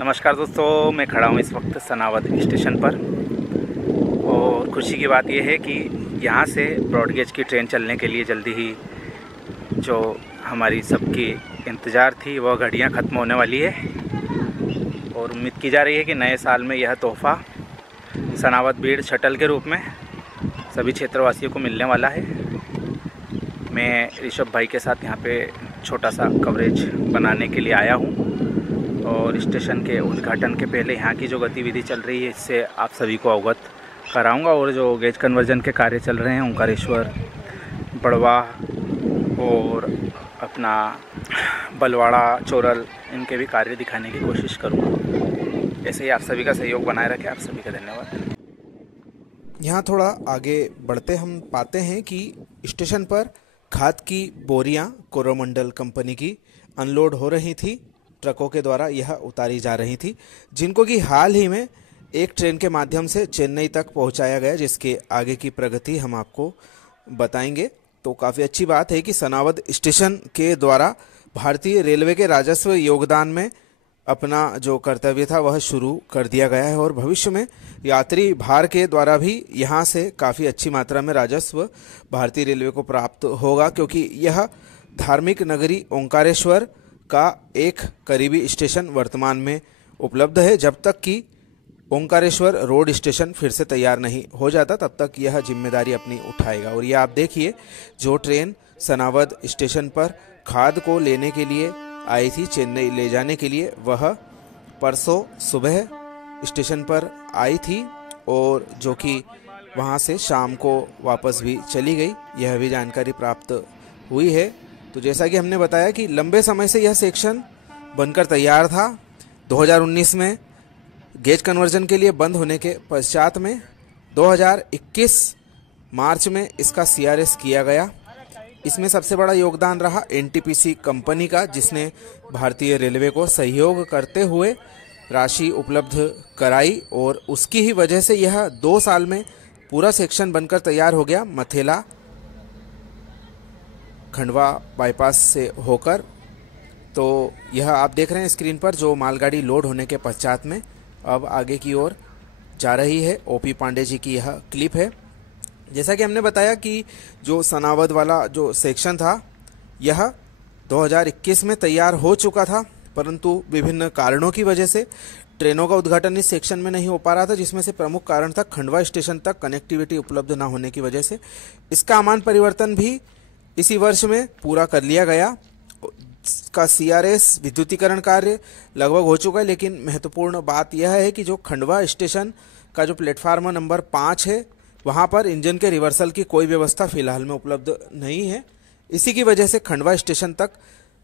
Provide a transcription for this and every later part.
नमस्कार दोस्तों, मैं खड़ा हूँ इस वक्त सनावद स्टेशन पर। और खुशी की बात यह है कि यहाँ से ब्रॉडगेज की ट्रेन चलने के लिए जल्दी ही जो हमारी सबकी इंतज़ार थी वह घड़ियाँ ख़त्म होने वाली है। और उम्मीद की जा रही है कि नए साल में यह तोहफ़ा सनावद बीड़ शटल के रूप में सभी क्षेत्रवासियों को मिलने वाला है। मैं ऋषभ भाई के साथ यहाँ पे छोटा सा कवरेज बनाने के लिए आया हूँ और स्टेशन के उद्घाटन के पहले यहाँ की जो गतिविधि चल रही है इससे आप सभी को अवगत कराऊंगा। और जो गेज कन्वर्जन के कार्य चल रहे हैं ओंकारेश्वर, बड़वा और अपना बलवाड़ा, चोरल, इनके भी कार्य दिखाने की कोशिश करूँगा। ऐसे ही आप सभी का सहयोग बनाए रखें। आप सभी का धन्यवाद। यहाँ थोड़ा आगे बढ़ते हम पाते हैं कि स्टेशन पर खाद की बोरियां कोरोमंडल कंपनी की अनलोड हो रही थी। ट्रकों के द्वारा यह उतारी जा रही थी, जिनको कि हाल ही में एक ट्रेन के माध्यम से चेन्नई तक पहुंचाया गया, जिसके आगे की प्रगति हम आपको बताएंगे। तो काफ़ी अच्छी बात है कि सनावद स्टेशन के द्वारा भारतीय रेलवे के राजस्व योगदान में अपना जो कर्तव्य था वह शुरू कर दिया गया है और भविष्य में यात्री भार के द्वारा भी यहाँ से काफ़ी अच्छी मात्रा में राजस्व भारतीय रेलवे को प्राप्त होगा, क्योंकि यह धार्मिक नगरी ओंकारेश्वर का एक करीबी स्टेशन वर्तमान में उपलब्ध है। जब तक कि ओंकारेश्वर रोड स्टेशन फिर से तैयार नहीं हो जाता तब तक यह जिम्मेदारी अपनी उठाएगा। और ये आप देखिए, जो ट्रेन सनावद स्टेशन पर खाद को लेने के लिए आई थी, चेन्नई ले जाने के लिए, वह परसों सुबह स्टेशन पर आई थी और जो कि वहां से शाम को वापस भी चली गई, यह भी जानकारी प्राप्त हुई है। तो जैसा कि हमने बताया कि लंबे समय से यह सेक्शन बनकर तैयार था। 2019 में गेज कन्वर्जन के लिए बंद होने के पश्चात में 2021 मार्च में इसका सीआरएस किया गया। इसमें सबसे बड़ा योगदान रहा एनटीपीसी कंपनी का, जिसने भारतीय रेलवे को सहयोग करते हुए राशि उपलब्ध कराई और उसकी ही वजह से यह 2 साल में पूरा सेक्शन बनकर तैयार हो गया, मथेला खंडवा बाईपास से होकर। तो यह आप देख रहे हैं स्क्रीन पर, जो मालगाड़ी लोड होने के पश्चात में अब आगे की ओर जा रही है। ओपी पांडे जी की यह क्लिप है। जैसा कि हमने बताया कि जो सनावद वाला जो सेक्शन था यह 2021 में तैयार हो चुका था, परंतु विभिन्न कारणों की वजह से ट्रेनों का उद्घाटन इस सेक्शन में नहीं हो पा रहा था, जिसमें से प्रमुख कारण था खंडवा स्टेशन तक कनेक्टिविटी उपलब्ध न होने की वजह से। इसका अमान परिवर्तन भी इसी वर्ष में पूरा कर लिया गया। का सीआरएस विद्युतीकरण कार्य लगभग हो चुका है, लेकिन महत्वपूर्ण बात यह है कि जो खंडवा स्टेशन का जो प्लेटफार्म नंबर 5 है, वहां पर इंजन के रिवर्सल की कोई व्यवस्था फिलहाल में उपलब्ध नहीं है। इसी की वजह से खंडवा स्टेशन तक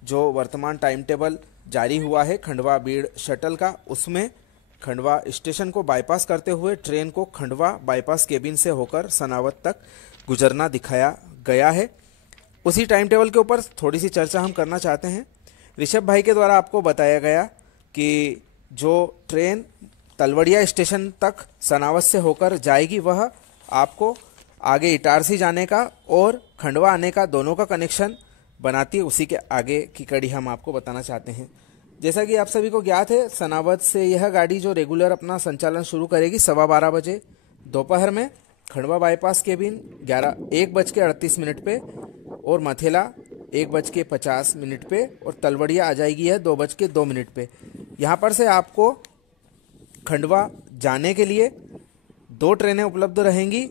जो वर्तमान टाइम टेबल जारी हुआ है खंडवा बीड़ शटल का, उसमें खंडवा स्टेशन को बाईपास करते हुए ट्रेन को खंडवा बाईपास केबिन से होकर सनावद तक गुजरना दिखाया गया है। उसी टाइम टेबल के ऊपर थोड़ी सी चर्चा हम करना चाहते हैं। ऋषभ भाई के द्वारा आपको बताया गया कि जो ट्रेन तलवड़िया स्टेशन तक सनावद से होकर जाएगी, वह आपको आगे इटारसी जाने का और खंडवा आने का दोनों का कनेक्शन बनाती है। उसी के आगे की कड़ी हम आपको बताना चाहते हैं। जैसा कि आप सभी को ज्ञात है, सनावद से यह गाड़ी जो रेगुलर अपना संचालन शुरू करेगी 12:15 बजे दोपहर में, खंडवा बाईपास केबिन 1:38 पे और मथेला 1:50 पे और तलवड़िया आ जाएगी है 2:02 पे। यहाँ पर से आपको खंडवा जाने के लिए 2 ट्रेनें उपलब्ध रहेंगी।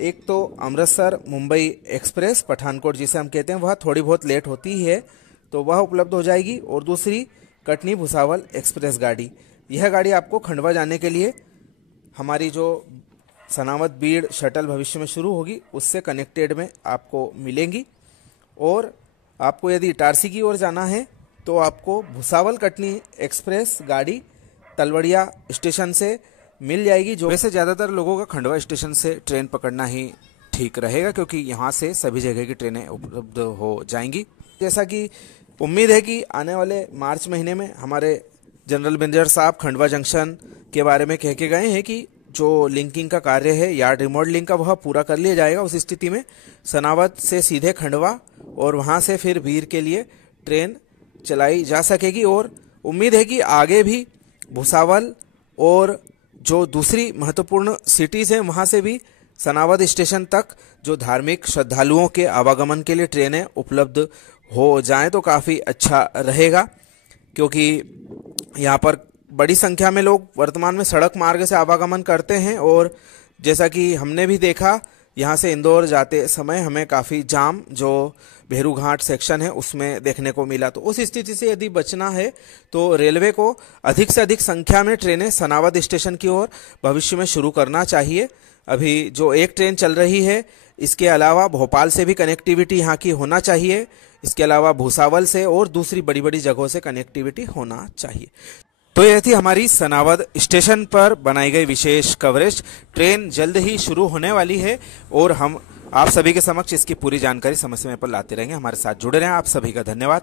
एक तो अमृतसर मुंबई एक्सप्रेस पठानकोट जिसे हम कहते हैं, वह थोड़ी बहुत लेट होती ही है तो वह उपलब्ध हो जाएगी, और दूसरी कटनी भुसावल एक्सप्रेस गाड़ी। यह गाड़ी आपको खंडवा जाने के लिए हमारी जो सनावद बीड़ शटल भविष्य में शुरू होगी उससे कनेक्टेड में आपको मिलेंगी। और आपको यदि इटारसी की ओर जाना है तो आपको भुसावल कटनी एक्सप्रेस गाड़ी तलवड़िया स्टेशन से मिल जाएगी। जो वैसे ज़्यादातर लोगों का खंडवा स्टेशन से ट्रेन पकड़ना ही ठीक रहेगा, क्योंकि यहाँ से सभी जगह की ट्रेनें उपलब्ध हो जाएंगी। जैसा कि उम्मीद है कि आने वाले मार्च महीने में हमारे जनरल मैनेजर साहब खंडवा जंक्शन के बारे में कह के गए हैं कि जो लिंकिंग का कार्य है यार्ड रिमॉडलिंग का, वह पूरा कर लिया जाएगा। उस स्थिति में सनावद से सीधे खंडवा और वहां से फिर बीर के लिए ट्रेन चलाई जा सकेगी। और उम्मीद है कि आगे भी भुसावल और जो दूसरी महत्वपूर्ण सिटीज़ हैं वहाँ से भी सनावद स्टेशन तक जो धार्मिक श्रद्धालुओं के आवागमन के लिए ट्रेनें उपलब्ध हो जाएं तो काफ़ी अच्छा रहेगा, क्योंकि यहाँ पर बड़ी संख्या में लोग वर्तमान में सड़क मार्ग से आवागमन करते हैं और जैसा कि हमने भी देखा यहाँ से इंदौर जाते समय हमें काफ़ी जाम जो भेरू घाट सेक्शन है उसमें देखने को मिला। तो उस स्थिति से यदि बचना है तो रेलवे को अधिक से अधिक संख्या में ट्रेनें सनावद स्टेशन की ओर भविष्य में शुरू करना चाहिए। अभी जो एक ट्रेन चल रही है, इसके अलावा भोपाल से भी कनेक्टिविटी यहाँ की होना चाहिए, इसके अलावा भुसावल से और दूसरी बड़ी बड़ी जगहों से कनेक्टिविटी होना चाहिए। तो यह थी हमारी सनावद स्टेशन पर बनाई गई विशेष कवरेज। ट्रेन जल्द ही शुरू होने वाली है और हम आप सभी के समक्ष इसकी पूरी जानकारी समय समय पर लाते रहेंगे। हमारे साथ जुड़े रहें। आप सभी का धन्यवाद।